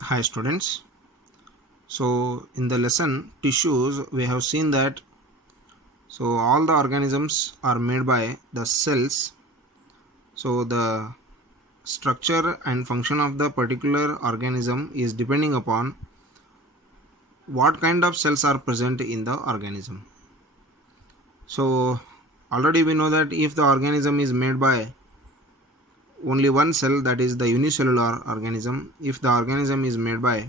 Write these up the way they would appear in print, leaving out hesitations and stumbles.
Hi students. So in the lesson tissues we have seen that all the organisms are made by the cells. So the structure and function of the particular organism is depending upon what kind of cells are present in the organism. So already we know that if the organism is made by only one cell, that is the unicellular organism. If the organism is made by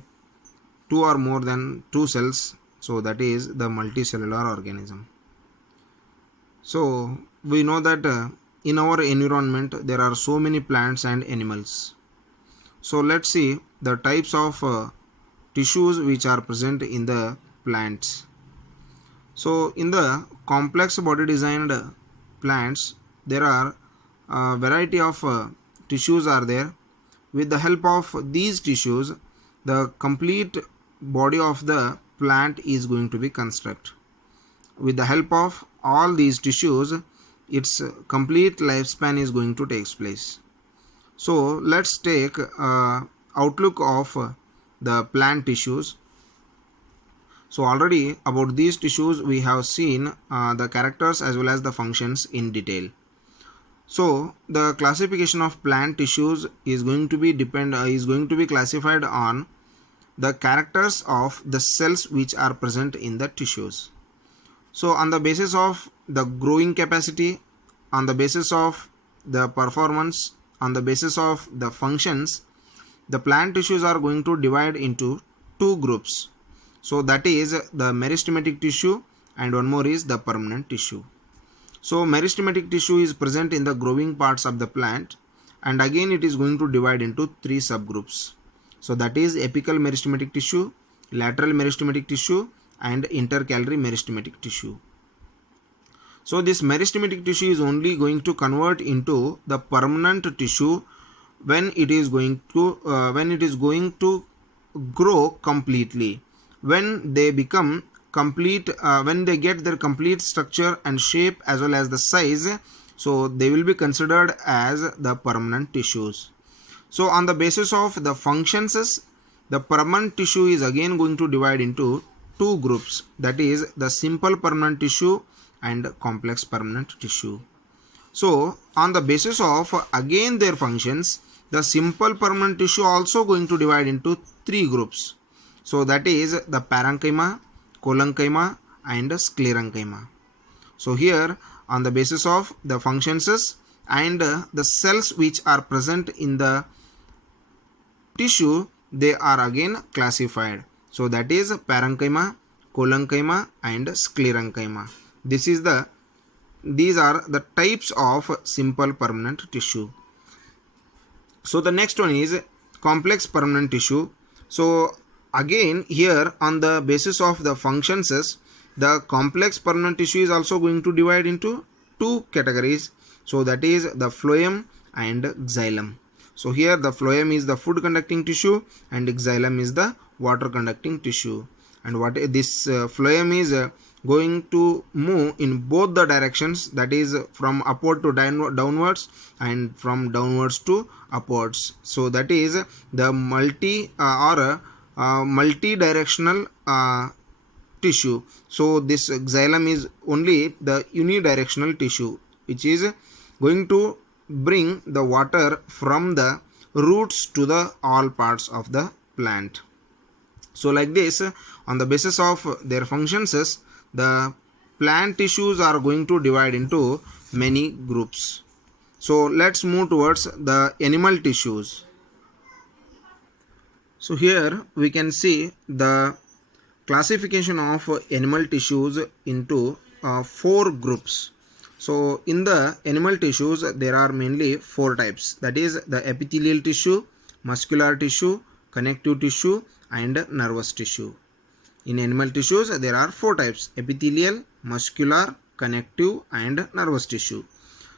two or more than two cells, so that is the multicellular organism. So we know that in our environment there are so many plants and animals. So let's see the types of tissues which are present in the plants. So in the complex body designed plants there are a variety of tissues are there. With the help of these tissues the complete body of the plant is going to be constructed. With the help of all these tissues its complete lifespan is going to take place. So let's take outlook of the plant tissues. So already about these tissues we have seen the characters as well as the functions in detail. So the classification of plant tissues is going to be classified on the characters of the cells which are present in the tissues. So on the basis of the growing capacity, on the basis of the performance, on the basis of the functions, the plant tissues are going to divide into two groups. So that is the meristematic tissue and one more is the permanent tissue. So meristematic tissue is present in the growing parts of the plant, and again it is going to divide into three subgroups. So that is apical meristematic tissue, lateral meristematic tissue and intercalary meristematic tissue. So this meristematic tissue is only going to convert into the permanent tissue when it is going to grow completely, when they become complete, when they get their complete structure and shape as well as the size, so they will be considered as the permanent tissues. So on the basis of the functions, the permanent tissue is again going to divide into two groups, that is the simple permanent tissue and complex permanent tissue. So on the basis of again their functions, the simple permanent tissue also going to divide into three groups. So that is the parenchyma, collenchyma and sclerenchyma. So here on the basis of the functions and the cells which are present in the tissue, they are again classified. So that is parenchyma, collenchyma and sclerenchyma. These are the types of simple permanent tissue. So the next one is complex permanent tissue. So again here on the basis of the functions, the complex permanent tissue is also going to divide into two categories. So that is the phloem and xylem. So here the phloem is the food conducting tissue and xylem is the water conducting tissue. And what this phloem is going to move in both the directions, that is from upward to downwards and from downwards to upwards. So that is the multi-directional tissue. So this xylem is only the unidirectional tissue which is going to bring the water from the roots to the all parts of the plant. So like this, on the basis of their functions, the plant tissues are going to divide into many groups. So let's move towards the animal tissues. So here we can see the classification of animal tissues into four groups. So in the animal tissues there are mainly four types, that is the epithelial tissue, muscular tissue, connective tissue and nervous tissue. In animal tissues there are four types: epithelial, muscular, connective and nervous tissue.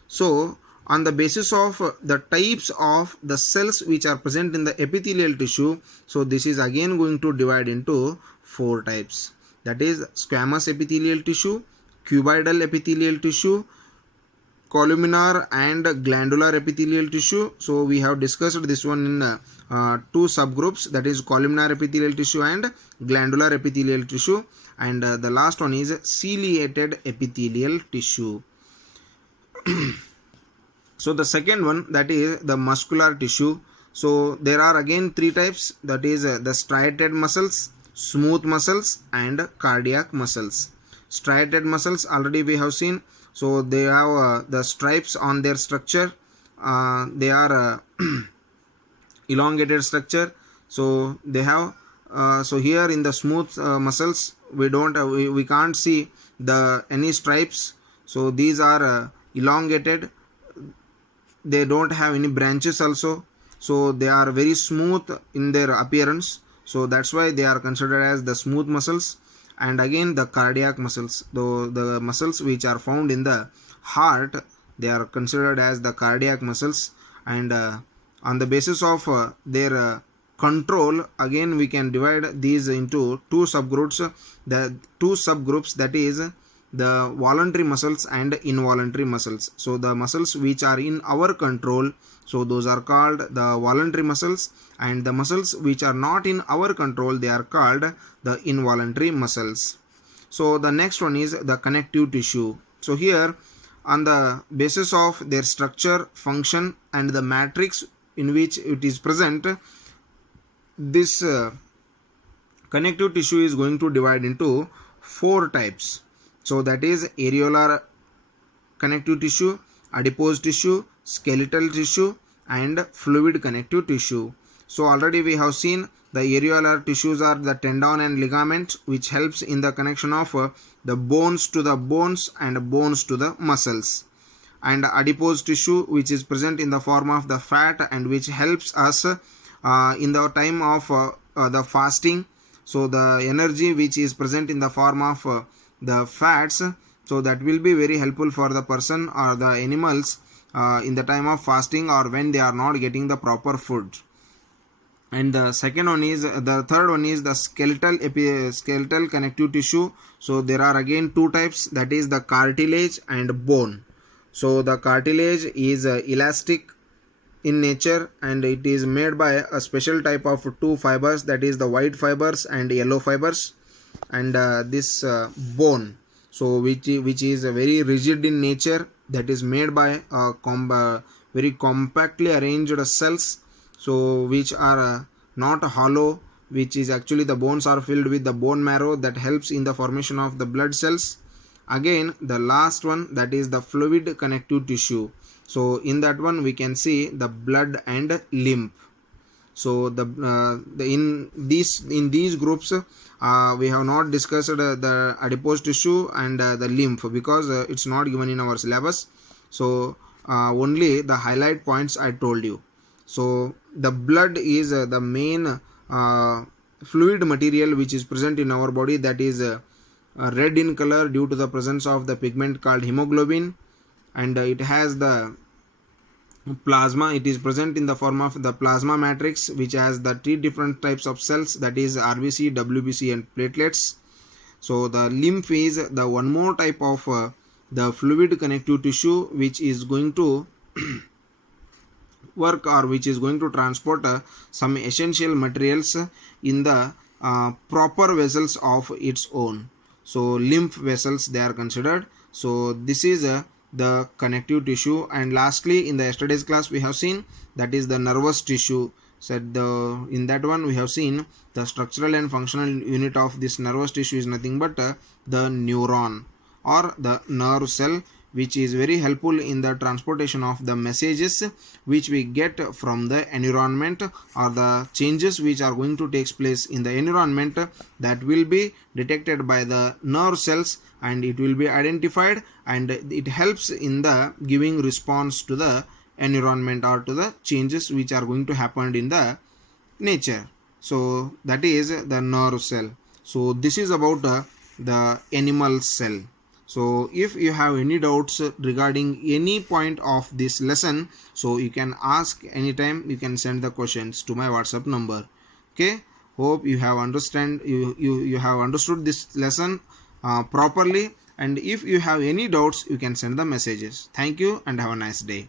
So on the basis of the types of the cells which are present in the epithelial tissue, so this is again going to divide into four types, that is squamous epithelial tissue, cuboidal epithelial tissue, columnar and glandular epithelial tissue. So we have discussed this one in two subgroups, that is columnar epithelial tissue and glandular epithelial tissue, and the last one is ciliated epithelial tissue. So the second one, that is the muscular tissue. So there are again three types, that is the striated muscles, smooth muscles and cardiac muscles. Striated muscles already we have seen. So they have the stripes on their structure. They are elongated structure. So they have so here in the smooth muscles we can't see the any stripes. So these are elongated. They don't have any branches also. So they are very smooth in their appearance. So that's why they are considered as the smooth muscles. And again the cardiac muscles, though the muscles which are found in the heart, they are considered as the cardiac muscles. And on the basis of their control, again we can divide these into two subgroups. The two subgroups, that is the voluntary muscles and involuntary muscles. So the muscles which are in our control, so those are called the voluntary muscles, and the muscles which are not in our control, they are called the involuntary muscles. So the next one is the connective tissue. So here, on the basis of their structure, function and the matrix in which it is present, this connective tissue is going to divide into four types. So that is areolar connective tissue, adipose tissue, skeletal tissue and fluid connective tissue. So already we have seen the areolar tissues are the tendon and ligament, which helps in the connection of the bones to the bones and bones to the muscles. And adipose tissue, which is present in the form of the fat and which helps us in the time of the fasting. So the energy which is present in the form of the fats, so that will be very helpful for the person or the animals in the time of fasting or when they are not getting the proper food. And the third one is the skeletal connective tissue. So there are again two types, that is the cartilage and bone. So the cartilage is elastic in nature and it is made by a special type of two fibers, that is the white fibers and yellow fibers. And this bone, so which is very rigid in nature, that is made by very compactly arranged cells, so which are not hollow, which is actually the bones are filled with the bone marrow that helps in the formation of the blood cells. Again the last one, that is the fluid connective tissue. So in that one we can see the blood and lymph. So in these groups we have not discussed the adipose tissue and the lymph because it's not given in our syllabus. So only the highlight points I told you. So the blood is the main fluid material which is present in our body, that is red in color due to the presence of the pigment called hemoglobin, and it has the plasma. It is present in the form of the plasma matrix, which has the three different types of cells, that is RBC, WBC and platelets. So the lymph is the one more type of the fluid connective tissue which is going to work or which is going to transport some essential materials in the proper vessels of its own. So lymph vessels they are considered. So this is the connective tissue. And lastly, in the yesterday's class we have seen that is the nervous tissue. So in that one we have seen the structural and functional unit of this nervous tissue is nothing but the neuron or the nerve cell, which is very helpful in the transportation of the messages which we get from the environment or the changes which are going to take place in the environment, that will be detected by the nerve cells and it will be identified, and it helps in the giving response to the environment or to the changes which are going to happen in the nature. So that is the nerve cell. So this is about the animal cell. So if you have any doubts regarding any point of this lesson, so you can ask anytime. You can send the questions to my WhatsApp number. Okay, hope you have you have understood this lesson properly, and if you have any doubts you can send the messages. Thank you and have a nice day.